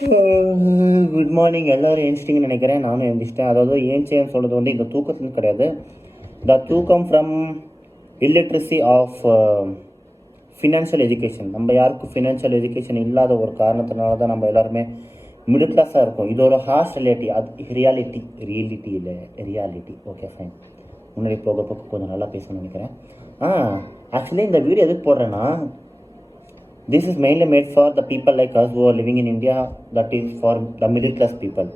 Good morning. எல்லோரும் ஏஞ்சிட்டிங்கன்னு நினைக்கிறேன். நானும் எழுந்திச்சிட்டேன். அதாவது ஏஞ்சின்னு சொல்கிறது வந்து இந்த தூக்கத்துன்னு கிடையாது. த தூக்கம் from illiteracy of financial education. நம்ம யாருக்கும் ஃபினான்ஷியல் எஜுகேஷன் இல்லாத ஒரு காரணத்தினால தான் நம்ம எல்லாருமே மிடில் கிளாஸாக இருக்கும். இது ஒரு ஹார்ஷ் ரியாலிட்டி. அது ரியாலிட்டி இல்லை, ரியாலிட்டி. Okay fine. முன்னாடி போக போக கொஞ்சம் நல்லா பேசணும்னு நினைக்கிறேன். ஆக்சுவலி இந்த வீடியோ எதுக்கு போடுறேன்னா, this is mainly made for the people like us who are living in India, that is for the middle class people,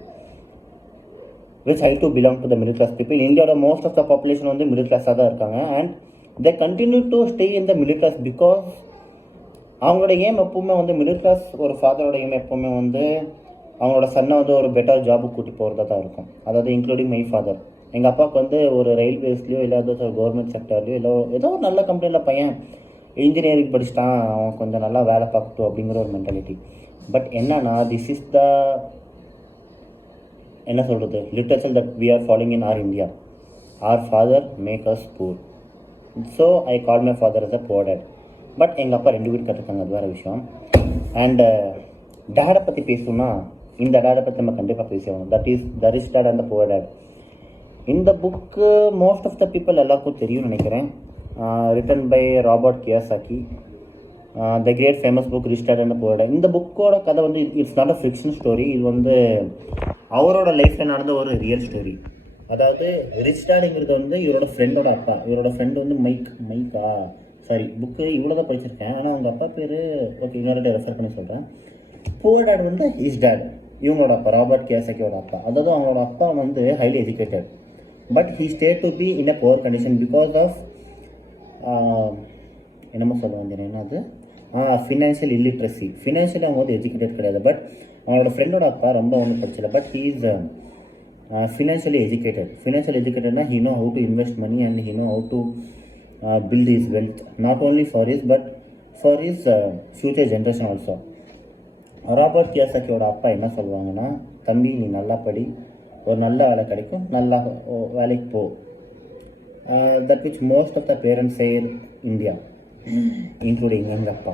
which I too belong to the middle class people. India, most of the population on the middle class தான் இருக்காங்க, and they continue to stay in the middle class because அவங்களோட ஏம் எப்பவுமே வந்து middle class ஒரு ஃபாதரோட ஏம் எப்பவுமே வந்து அவங்களோட சன்னை வந்து ஒரு பெட்டர் ஜாபுக்கு கூட்டி போகிறதா தான் இருக்கும். அதாவது இன்க்ளூடிங் மை ஃபாதர். எங்கள் அப்பாவுக்கு வந்து ஒரு ரயில்வேஸ்லையோ இல்லை ஒரு கவர்மெண்ட் செக்டர்லையோ இல்லை ஏதோ ஒரு நல்ல கம்பெனியில் பையன் இன்ஜினியரிங் படிச்சுட்டான், அவன் கொஞ்சம் நல்லா வேலை பார்க்கட்டும் அப்படிங்கிற ஒரு மென்டாலிட்டி. பட் என்னன்னா, திஸ் இஸ் த என்ன சொல்கிறது literature that we are following in our India. Our father make us poor. So I call my father as a poor dad. But எங்கள் அப்பா 2 வீடு கற்றுருக்காங்க, அது வேறு விஷயம். அண்ட் டேடை பற்றி பேசணும்னா இந்த டேடை பற்றி நம்ம கண்டிப்பாக பேசுவோம். That is the rich dad and the poor dad. இந்த book most of the people எல்லாருக்கும் தெரியும்னு நினைக்கிறேன். Written by Robert Kiyosaki, the great famous book rich dad and poor dad. இந்த புக்கோட கதை வந்து it's not a fiction story. இது வந்து அவரோட லைஃப்பில் நடந்த ஒரு ரியல் ஸ்டோரி. அதாவது ரிச் டேடுங்கிறது வந்து இவரோட ஃப்ரெண்டோட அப்பா. இவரோட ஃப்ரெண்டு வந்து மைக்கா சாரி, புக்கு இவ்வளோ தான் படிச்சிருக்கேன், ஆனால் அவங்க அப்பா பேர் ஓகே இன்னொரு ரெஃபர் பண்ணி சொல்கிறேன். புவர் டேட் வந்து ஹிஸ் டேட், இவங்களோட அப்பா ராபர்ட் கியோசாகியோட அப்பா. அதாவது அவங்களோட அப்பா வந்து highly educated, but he stay to be in a poor condition because of என்னமோ சொல்லுவாங்க, என்னது ஃபினான்ஷியல் இல்லிட்ரஸி. ஃபினான்ஷியலி அவங்க வந்து எஜுகேட்டட் கிடையாது, பட் அவங்களோட ஃப்ரெண்டோட அப்பா ரொம்ப ஒன்றும் படிச்சல, but he is financially educated. Financial எஜுகேட்டட்னா he know how to invest money and he know how to build his wealth, not only for his but for his future generation also. Robert கியோசாகியோட அப்பா என்ன சொல்லுவாங்கன்னா, தம்பி நீ நல்லா படி, ஒரு நல்ல வேலை கிடைக்கும், நல்லா வேலைக்கு போ. That which most of the parents say in India, including எங்கள் அப்பா.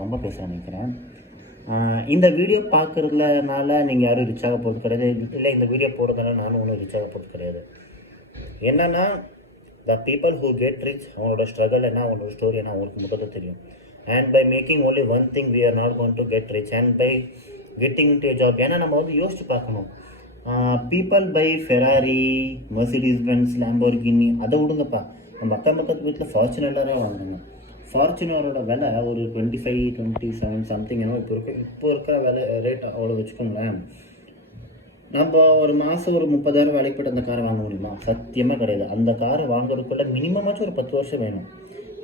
ரொம்ப பேச நினைக்கிறேன். இந்த வீடியோ பார்க்குறதுனால நீங்கள் யாரும் ரிச் ஆக போகிறது கிடையாது, இல்லை இந்த வீடியோ போடுறதுனால நானும் ஒன்றும் ரிச் ஆக போகிறது கிடையாது. என்னன்னா, the people who get rich அவங்களோட ஸ்ட்ரகிள் என்ன, அவங்களோட ஸ்டோரி என்ன அவங்களுக்கு மட்டும் தெரியும். And by making only one thing we are not going to get rich and by getting to job. ஏன்னா நம்ம வந்து யோசிச்சு பார்க்கணும். People buy Ferrari, Mercedes Benz, Lamborghini, அதை விடுங்கப்பா. நம்ம அக்கம் பக்கத்து வீட்டில் ஃபார்ச்சுனராக வாங்குறாங்க. ஃபார்ச்சுனரோட விலை ஒரு 25, 27 சம்திங் ஏன்னா இப்போ இருக்கிற விலை ரேட் அவ்வளோ வச்சுக்கோங்களேன். நம்ம ஒரு மாதம் ஒரு 30,000 வேலைக்கு போய்ட்டு அந்த காரை வாங்க முடியுமா? சத்தியமாக கிடையாது. அந்த காரை வாங்குறதுக்குள்ள மினிமமாச்சும் ஒரு 10 வருஷம் வேணும்.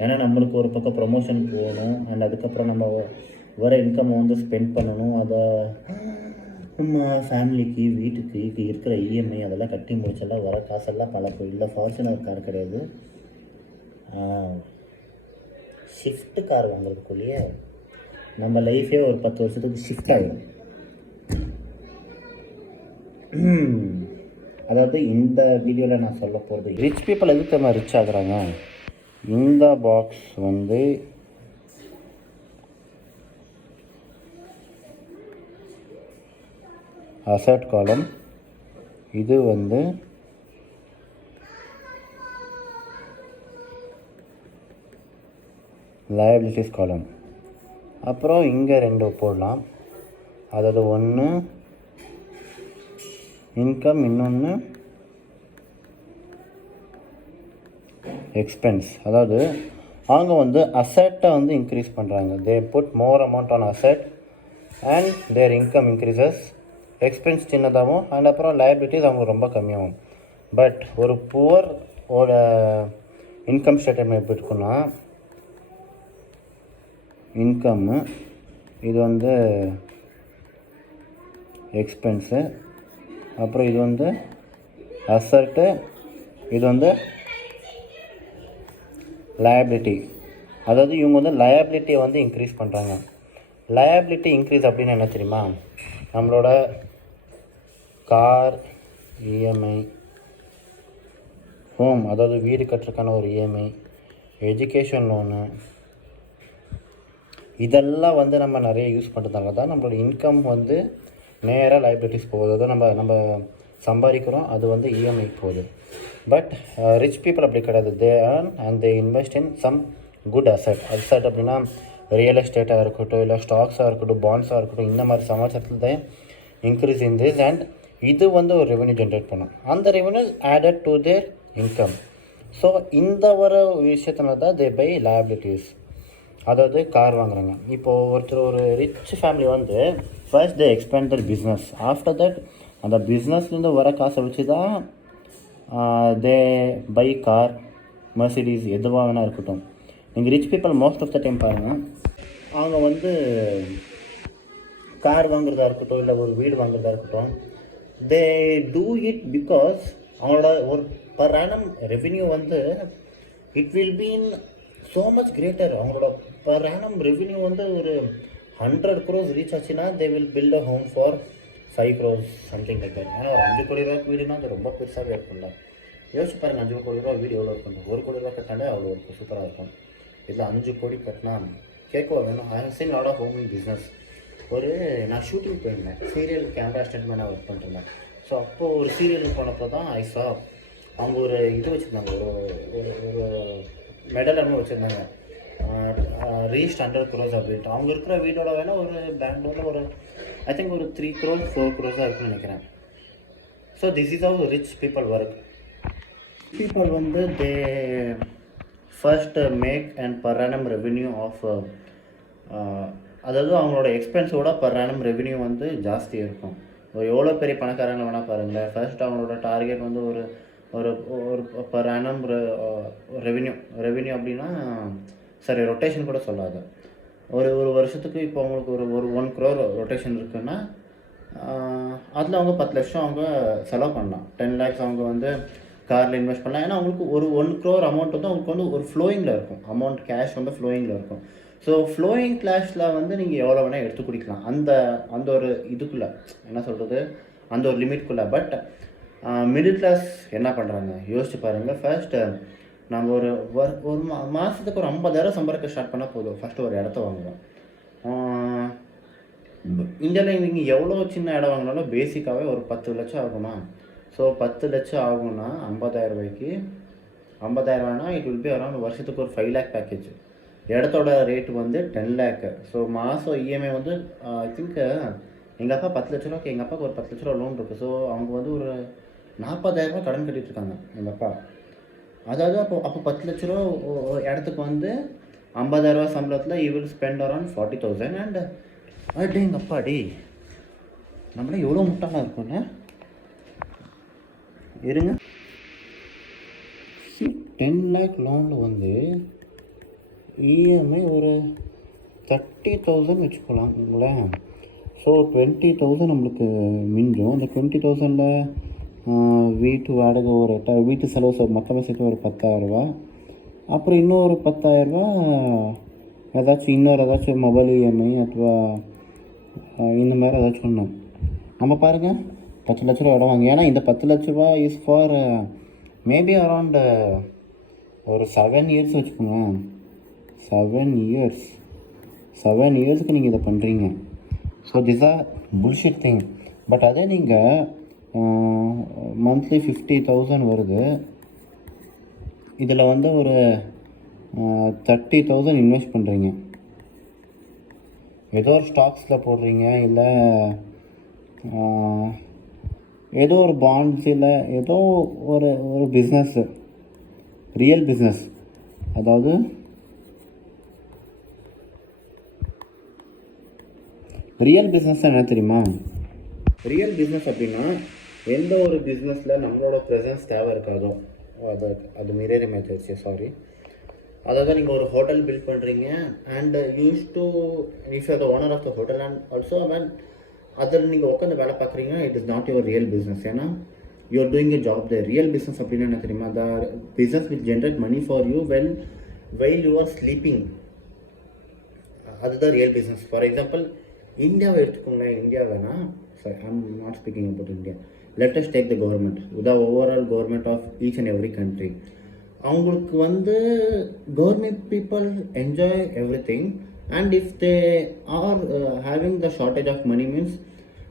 ஏன்னா நம்மளுக்கு ஒரு பக்கம் ப்ரொமோஷன் போகணும், அண்ட் அதுக்கப்புறம் நம்ம வர இன்கம் வந்து ஸ்பெண்ட் பண்ணணும். அதை நம்ம ஃபேமிலிக்கு வீட்டுக்கு இருக்கிற இஎம்ஐ அதெல்லாம் கட்டி முடிச்செல்லாம் வர காசெல்லாம் பல இல்லை. ஃபார்ச்சுனர் கார் கிடையாது, ஷிஃப்ட்டு கார் வாங்குறதுக்குள்ளேயே நம்ம லைஃபே ஒரு 10 வருஷத்துக்கு ஷிஃப்ட் ஆகிடும். அதாவது இந்த வீடியோவில் நான் சொல்ல போகிறது, ரிச் பீப்புள் எதுக்கு நம்ம ரிச் ஆகுறாங்க. இந்த பாக்ஸ் வந்து அசட் காலம், இது வந்து லயபிலிட்டிஸ் காலம். அப்புறம் இங்கே 2 போடலாம். அதாவது ஒன்று இன்கம், இன்னொன்று எக்ஸ்பென்ஸ். அதாவது அவங்க வந்து அசட்டை வந்து இன்க்ரீஸ் பண்ணுறாங்க. They put more amount on asset and their income increases. Expense சின்னதாகவும் அண்ட் அப்புறம் லயபிலிட்டிஸ் அவங்களுக்கு ரொம்ப கம்மியாகும். பட் ஒரு புவரோட இன்கம் ஸ்டேட்மெண்ட் எப்படி இருக்குன்னா, இன்கம்மு, இது வந்து எக்ஸ்பென்ஸு, அப்புறம் இது வந்து அசட்டு, இது வந்து லயபிலிட்டி. அதாவது இவங்க வந்து லயபிலிட்டியை வந்து இன்க்ரீஸ் பண்ணுறாங்க. லயபிலிட்டி இன்க்ரீஸ் அப்படின்னு என்ன தெரியுமா, நம்மளோட கார் இஎம்ஐ, ஹோம் அதாவது வீடு கட்டுறதுக்கான ஒரு இஎம்ஐ, எஜுகேஷன் லோனு, இதெல்லாம் வந்து நம்ம நிறைய யூஸ் பண்ணுறதால தான் நம்மளோட இன்கம் வந்து நேராக லைபிலிட்டிஸ் போகுது. அதாவது நம்ம சம்பாதிக்கிறோம், அது வந்து இஎம்ஐ போகுது. பட் ரிச் பீப்புள் அப்படி கிடையாது. They earn and they invest in some good asset அப்படின்னா ரியல் எஸ்டேட்டாக இருக்கட்டும், இல்லை ஸ்டாக்ஸாக இருக்கட்டும், பாண்ட்ஸாக இருக்கட்டும், இந்த மாதிரி சமாச்சாரத்தில் தான் இன்க்ரீஸ் இன் திஸ். அண்ட் இது வந்து ஒரு ரெவென்யூ ஜென்ரேட் பண்ணும். அந்த revenue added to their income. So இந்த ஒரு விஷயத்தினால தான் தே பை லைபிலிட்டிஸ். அதாவது கார் வாங்குறாங்க. இப்போது ஒருத்தர் ஒரு ரிச் ஃபேமிலி வந்து first they expand their business. After that அந்த பிஸ்னஸ்லேருந்து வர காசை வச்சு தான் தே பை கார், மெர்சிடிஸ், எதுவாக வேணால் இருக்கட்டும். நீங்கள் rich people most of the time பாருங்கள், அவங்க வந்து கார் வாங்குறதா இருக்கட்டும், இல்லை ஒரு வீடு வாங்குறதா இருக்கட்டும், தே டூ இட் பிகாஸ் அவங்களோட ஒரு பர் ஆனம் ரெவென்யூ வந்து it will be in so much greater. அவங்களோட பர் ஆனம் ரெவென்யூ வந்து ஒரு 100 crores ரீச் ஆச்சுன்னா they will build a home for 5 crores something like that. ஏன்னா ஒரு 5 கோடி ரூபாய்க்கு வீடுனா அது ரொம்ப பெருசாகவே இருக்கும்ல. யோசிச்சு பாருங்கள், 5 கோடி ரூபா வீடு எவ்வளோ இருக்கும். 1 கோடி ரூபா கட்டினாலே அவ்வளோ இருக்கும், சூப்பராக இருக்கும். இதில் 5 கோடி கட்டினா கேட்கவா வேணும். I have seen lot of home business. நான் ஷூட்டிங் போயிருந்தேன், சீரியல் கேமரா அசிஸ்டன்ட்மேனாக ஒர்க் பண்ணிருந்தேன். ஸோ அப்போது ஒரு சீரியலுக்கு போனப்போ தான் ஐ சா அவங்க ஒரு இது வச்சுருந்தாங்க, ஒரு மெடல் என்ன வச்சுருந்தாங்க, ரீச்ட் 100 crores அப்படின்ட்டு. அவங்க இருக்கிற வீடோட வேலை ஒரு பெங்களூரில் ஒரு ஐ திங்க் ஒரு 3 crores 4 crores தான் இருக்குன்னு நினைக்கிறேன். So this is how rich people work. People வந்து they first make and per annum revenue of, அதாவது அவங்களோட எக்ஸ்பென்ஸோட பர் ஆனம் ரெவென்யூ வந்து ஜாஸ்தி இருக்கும். எவ்வளோ பெரிய பணக்காரங்க வேணால் பாருங்களேன், ஃபர்ஸ்ட் அவங்களோட டார்கெட் வந்து ஒரு ஒரு ஒரு பர் ஆனம் ரெவென்யூ அப்படின்னா சரி ரொட்டேஷன் கூட சொல்லாத, ஒரு வருஷத்துக்கு இப்போ அவங்களுக்கு ஒரு 1 crore ரொட்டேஷன் இருக்குன்னா அதில் அவங்க 10 லட்சம் அவங்க செலவு பண்ணலாம். 10 lakhs அவங்க வந்து காரில் இன்வெஸ்ட் பண்ணலாம். ஏன்னா அவங்களுக்கு ஒரு 1 crore அமௌண்ட் வந்து அவங்களுக்கு வந்து ஒரு ஃப்ளோயிங்கில் இருக்கும். அமௌண்ட் கேஷ் வந்து ஃப்ளோயிங்கில் இருக்கும். ஸோ ஃப்ளோயிங் கேஷில் வந்து நீங்கள் எவ்வளோ வேணால் எடுத்து குடிக்கலாம் அந்த ஒரு இதுக்குள்ளே, என்ன சொல்கிறது, அந்த ஒரு லிமிட்குள்ளே. பட் மிடில் கிளாஸ் என்ன பண்ணுறாங்க யோசிச்சு பாருங்கள். ஃபர்ஸ்ட்டு நம்ம ஒரு மாதத்துக்கு ஒரு 50,000 சம்பாதிக்க ஸ்டார்ட் பண்ணால் போதும். ஃபஸ்ட்டு ஒரு இடத்த வாங்குவோம். இந்தியாவில் நீங்கள் எவ்வளோ சின்ன இடம் வாங்கினாலும் பேசிக்காகவே ஒரு 10 லட்சம் ஆகுமா? ஸோ 10 லட்சம் ஆகும்னா 50,000 ரூபாய்க்கு 50,000 இட் வில் பி அரௌண்ட் வருஷத்துக்கு ஒரு 5 lakh பேக்கேஜ். இடத்தோட ரேட்டு வந்து 10 lakh. ஸோ மாதம் இஎம்ஐ வந்து ஐ திங்க் எங்கள் அப்பா 10 லட்ச ரூபாய்க்கு, எங்கள் அப்பாவுக்கு ஒரு 10 லட்ச ரூபா லோன் இருக்குது. ஸோ அவங்க வந்து ஒரு 40,000 ரூபா கடன் கட்டிகிட்டு இருக்காங்க எங்கள் அப்பா. அதாவது அப்போ 10 லட்ச ரூபா இடத்துக்கு வந்து 50,000 ரூபா சம்பளத்தில் you will spend around 40,000. And அடே எங்கள் அப்பா அடி நம்மளே எவ்வளோ முட்டாளாக இருக்கும்ல. இருங்க, 10 lakh லோனில் வந்து இஎம்ஐ ஒரு 30,000 வச்சுக்கலாங்களேன். ஸோ 20,000 நம்மளுக்கு மிஞ்சும். அந்த 20,000ல் வீட்டு வாடகை ஒரு வீட்டு செலவு மொத்தமாக சேர்த்து ஒரு 10,000 ரூபா. அப்புறம் இன்னொரு 10,000 ரூபா ஏதாச்சும் மொபைல் இஎம்ஐ ಅಥವಾ இந்த மாதிரி ஏதாச்சும் ஒன்று. நம்ம பாருங்கள் 10 லட்ச ரூபா இடம் வாங்க. ஏன்னா இந்த 10 லட்ச ரூபா இஸ் ஃபார் மேபி அரௌண்ட் ஒரு 7 years வச்சுக்கோங்க. 7 இயர்ஸ்க்கு நீங்கள் இதை பண்ணுறீங்க. So this are bullshit thing. But அதே நீங்கள் மந்த்லி 50,000 வருது, இதில் வந்து ஒரு 30,000 இன்வெஸ்ட் பண்ணுறீங்க. ஏதோ ஒரு ஸ்டாக்ஸில் போடுறீங்க, இல்லை ஏதோ ஒரு பாண்ட்ஸ், இல்லை ஏதோ ஒரு பிஸ்னஸ்ஸு, ரியல் பிஸ்னஸ். அதாவது ரியல் பிஸ்னஸ் என்ன தெரியுமா? ரியல் பிஸ்னஸ் அப்படின்னா எந்த ஒரு பிஸ்னஸில் நம்மளோட ப்ரெசன்ஸ் தேவை இருக்காதோ அது மிரர் மெத்தட்ஸ். சாரி, அதாவது நீங்கள் ஒரு ஹோட்டல் பில்ட் பண்ணுறீங்க and use to if you the owner of the hotel and also and அதில் நீங்கள் உட்காந்து வேலை பார்க்குறீங்க, it is not your real business. ஏன்னா you are doing a job the real business அப்படின்னா என்ன தெரியுமா? The business will generate money for you well you are sleeping. அதுதான் ரியல் பிஸ்னஸ். ஃபார் எக்ஸாம்பிள் இந்தியாவை எடுத்துக்கோங்களேன். இந்தியா வேணா, sorry I am not speaking about India. Let us take the government, the overall government of each and every country. அவங்களுக்கு வந்து government people enjoy everything, and if they are having the shortage of money means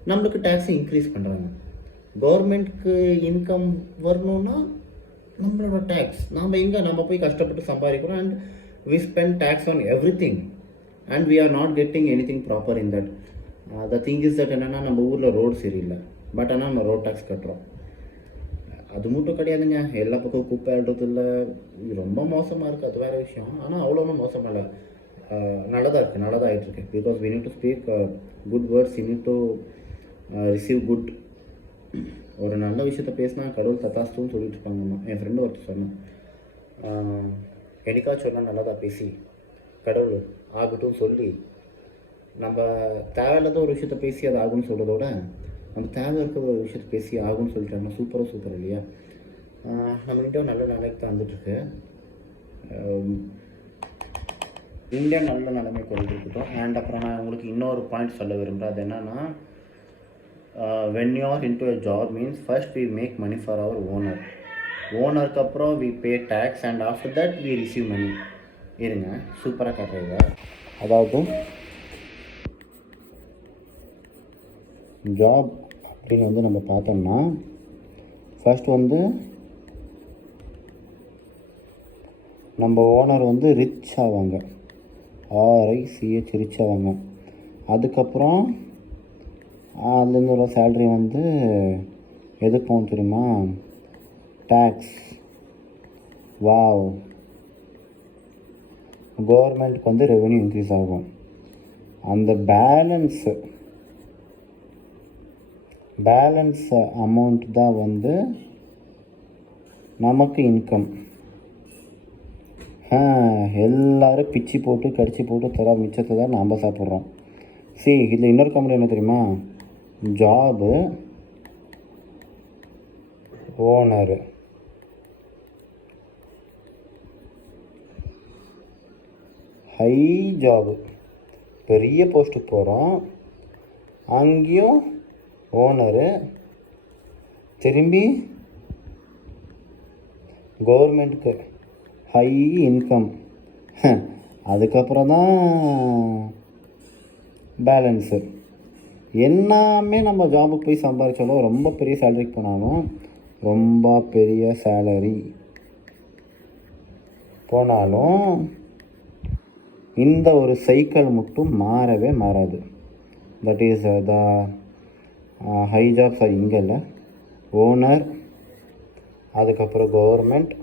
நம்மளுக்கு டேக்ஸை increase பண்ணுறாங்க. கவர்மெண்ட்க்கு income வரணும்னா நம்மளோட tax நம்ம போய் கஷ்டப்பட்டு சம்பாதிக்கிறோம். And we spend tax on everything and we are not getting anything proper in that. The thing is that என்னென்னா, நம்ம ஊரில் ரோடு சரியில்லை, பட் ஆனால் நம்ம ரோட் டேக்ஸ் கட்டுறோம். அது மட்டும் கிடையாதுங்க, எல்லா பக்கம் குப்பை ஆடுறது இல்லை, ரொம்ப மோசமாக இருக்குது, அது வேறு விஷயம். ஆனால் அவ்வளோவா மோசமாக இல்லை, நல்லதாக இருக்குது, நல்லதாக ஆகிட்டுருக்கு. Because we need to speak good words, we need to receive good. ஒரு நல்ல விஷயத்த பேசினா கடவுள் தத்தாஸ்துன்னு சொல்லிட்டு இருப்பாங்கம்மா. என் ஃப்ரெண்டு ஒருத்தர் சொன்னேன், என்னைக்காச்சும் சொன்னால் நல்லதாக பேசி கடவுள் ஆகட்டும் சொல்லி, நம்ம தேவையில்லாத ஒரு விஷயத்த பேசி அது ஆகும்னு சொல்கிறதோட நம்ம தேவை இருக்கிற ஒரு விஷயத்தை பேசி ஆகும்னு சொல்லிட்டாங்கன்னா சூப்பர் இல்லையா? நம்ம இந்தியா நல்ல நிலைக்கு தான் வந்துட்டுருக்கு. இந்தியா நல்ல நிலைமைக்கு வந்துருக்கட்டும். அண்ட் அப்புறம் நான் உங்களுக்கு இன்னொரு பாயிண்ட் சொல்ல விரும்புகிறேன். அது என்னென்னா, when you are into a job means first we make money for our ஓனருக்கு அப்புறம் we pay tax and after that we receive money. இருங்க, சூப்பராக கட்டுறீங்க. அதாவது ஜாப் அப்படின்னு நம்ம பார்த்தோம்னா, ஃபர்ஸ்ட் நம்ம ஓனர் ரிச் ஆவாங்க, RICH ரிச் ஆவாங்க. அதுக்கப்புறம் அதுலேருந்து உள்ள சேல்ரி எது போகும் தெரியுமா? டேக்ஸ். வாவ், கவர்மெண்ட்டுக்கு ரெவென்யூ இன்க்ரீஸ் ஆகும். அந்த பேலன்ஸ் அமௌண்ட் தான் நமக்கு இன்கம். எல்லோரும் பிச்சு போட்டு கடிச்சு போட்டு தர மிச்சத்தை தான் நாம் சாப்பிட்றோம். இதில் இன்னொரு கம்பெனி என்ன தெரியுமா? ஜாபு, ஓனரு, ஹை ஜாபு, பெரிய போஸ்ட்டுக்கு போகிறோம், அங்கேயும் ஓனரு, திரும்பி கவர்மெண்ட்டுக்கு ஹை இன்கம், அதுக்கப்புறம் தான் பேலன்ஸு. எல்லாமே நம்ம ஜாபுக்கு போய் சம்பாதிச்சாலும், ரொம்ப பெரிய சேலரிக்கு போனாலும், ரொம்ப பெரிய சேலரி போனாலும் இந்த ஒரு சைக்கிள் மட்டும் மாறவே மாறாது. That is the high jobs are இங்கே இல்லை, ஓனர், அதுக்கப்புறம் கவர்மெண்ட்,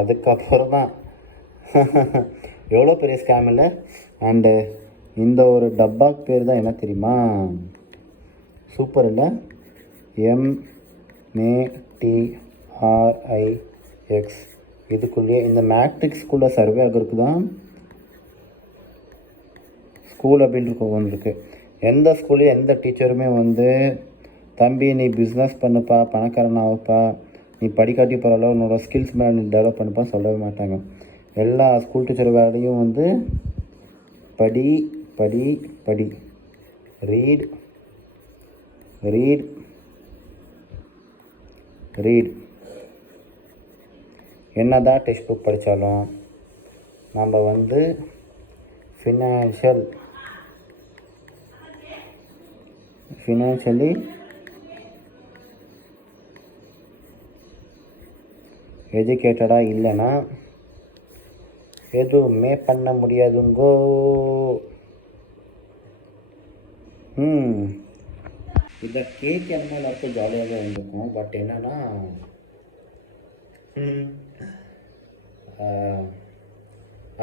அதுக்கப்புறம் தான் எவ்வளோ பெரிய ஸ்கேம் இல்லை. அண்டு இந்த ஒரு டப்பாக்கு பேர் தான் என்ன தெரியுமா? சூப்பர் இல்லை? MATRIX. இதுக்குள்ளேயே இந்த மேட்ரிக்ஸ்குள்ளே சர்வே ஆகிறதுக்கு தான் ஸ்கூல் அப்படின்ட்டு ஒன்று. எந்த ஸ்கூல்லையும் எந்த டீச்சருமே தம்பி நீ பிஸ்னஸ் பண்ணுப்பா, பணக்காரன் ஆகுப்பா, நீ படிக்காட்டி பரவாயில்ல, உன்னோட ஸ்கில்ஸ் மேலே நீ டெவலப் பண்ணுப்பா சொல்லவே மாட்டாங்க. எல்லா ஸ்கூல் டீச்சர் வேலையும் படி படி படி, ரீட் ரீட் ரீட். என்னதான் டெக்ஸ்ட் புக் படித்தாலும் நம்ம ஃபினான்ஷியலி எஜுகேட்டடாக இல்லைன்னா எதுவுமே பண்ண முடியாதுங்கோ. இதை கேட்க எல்லாருக்கும் ஜாலியாக தான் இருந்திருக்கும். பட் என்னன்னா,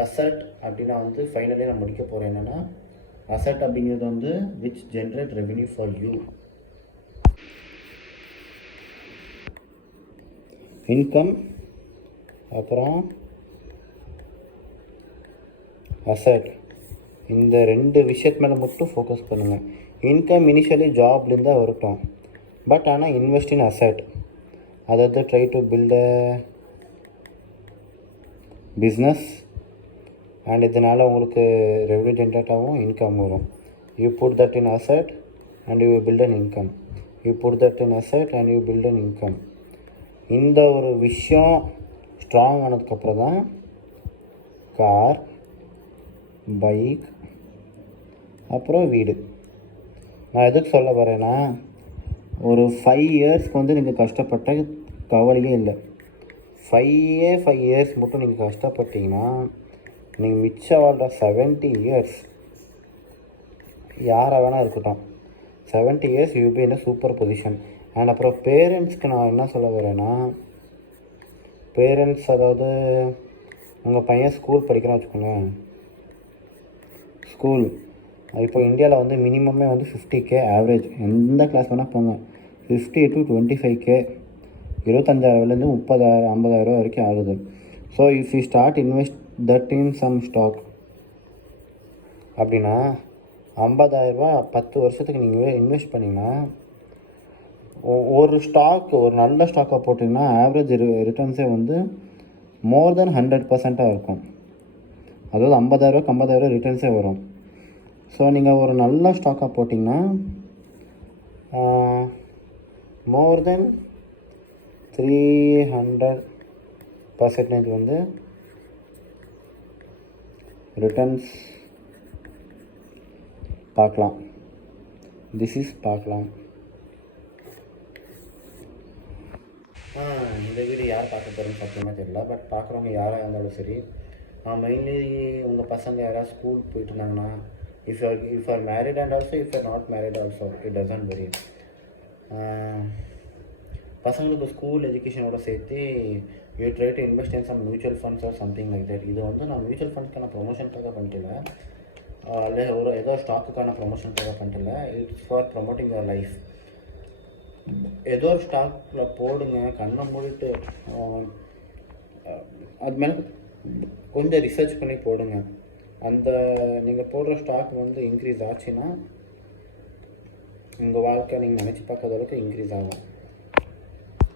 அசட் அப்படின்னா ஃபைனலி நான் முடிக்க போகிறேன். என்னென்னா, அசட் அப்படிங்கிறது which generate revenue for you. Income, அப்புறம் அசட். இந்த ரெண்டு விஷயத்து மேலே மட்டும் ஃபோக்கஸ் பண்ணுங்கள். இன்கம் இனிஷியலி ஜாப்லேருந்து தான் வரட்டும், பட் ஆனால் இன்வெஸ்ட் இன் அசட். அதாவது try to build a business and இதனால் உங்களுக்கு ரெவென்யூ ஜென்ரேட் ஆகும், இன்கம் வரும். You put that in asset and you build an income. You put that in asset and you build an income. இந்த ஒரு விஷயம் strong ஆனதுக்கப்புறம் தான் கார், பைக், அப்புறம் வீடு. நான் எதுக்கு சொல்ல வரேன்னா, ஒரு 5 இயர்ஸ்க்கு வந்து நீங்கள் கஷ்டப்பட்ட கவலையே இல்லை. 5 இயர்ஸ் மட்டும் நீங்கள் கஷ்டப்பட்டீங்கன்னா நீங்கள் மிச்சம் வாழ்கிற 70 இயர்ஸ் யாராக வேணால் இருக்கட்டும், 70 years you be in super position. And அப்புறம் பேரண்ட்ஸ்க்கு நான் என்ன சொல்ல வரேன்னா, பேரண்ட்ஸ் அதாவது உங்கள் பையன் ஸ்கூல் படிக்கிறான்னு வச்சுக்கோங்க. ஸ்கூல் இப்போ இந்தியாவில் வந்து மினிமமே வந்து 50K ஆவரேஜ், எந்த கிளாஸ் வேணால் போங்க, 50 to 25K, 25,000லேருந்து 30,000 50,000 வரைக்கும் ஆகுது. So if you start invest that in some stock அப்படின்னா 50,000 10 வருஷத்துக்கு நீங்கள் இன்வெஸ்ட் பண்ணிங்கன்னா ஒரு ஸ்டாக், ஒரு நல்ல ஸ்டாக்காக போட்டிங்கன்னா ஆவரேஜ் ரிட்டர்ன்ஸே வந்து மோர் தென் 100% இருக்கும். அதாவது 50,000 ரிட்டர்ன்ஸே வரும். ஸோ நீங்கள் ஒரு நல்ல ஸ்டாக்காக போட்டிங்கன்னா மோர் தென் 300% வந்து ரிட்டர்ன்ஸ் பார்க்கலாம். பார்க்கலாம். இந்த வீடியோ யார் பார்க்க போகிறேன்னு சத்தியமாக தெரியல, பட் பார்க்குறவங்க யாராக இருந்தாலும் சரி, மெயின்லி உங்கள் பசங்க யாராவது ஸ்கூல் போயிட்டு இருந்தாங்கன்னா, if you're married and also if you're not married also it doesn't vary, பசங்களுக்கு ஸ்கூல் எஜுகேஷனோட சேர்த்து you try to invest in some mutual funds or something like that. இது வந்து நான் மியூச்சுவல் ஃபண்ட்ஸ்க்கான ப்ரொமோஷனுக்காக பண்ணிட்டல, இல்லை ஏதோ ஸ்டாக்குக்கான ப்ரொமோஷனுக்காக பண்ணிட்டல. It's for promoting your life. ஏதோ ஒரு ஸ்டாக்கில் போடுங்க, கண்ணை மூடிட்டு அது மேலே கொஞ்சம் ரிசர்ச் பண்ணி போடுங்க. அந்த நீங்கள் போடுற ஸ்டாக் வந்து இன்க்ரீஸ் ஆச்சுன்னா உங்கள் வாழ்க்கை நீங்கள் நினச்சி பார்க்காத அளவுக்கு இன்க்ரீஸ் ஆகும்.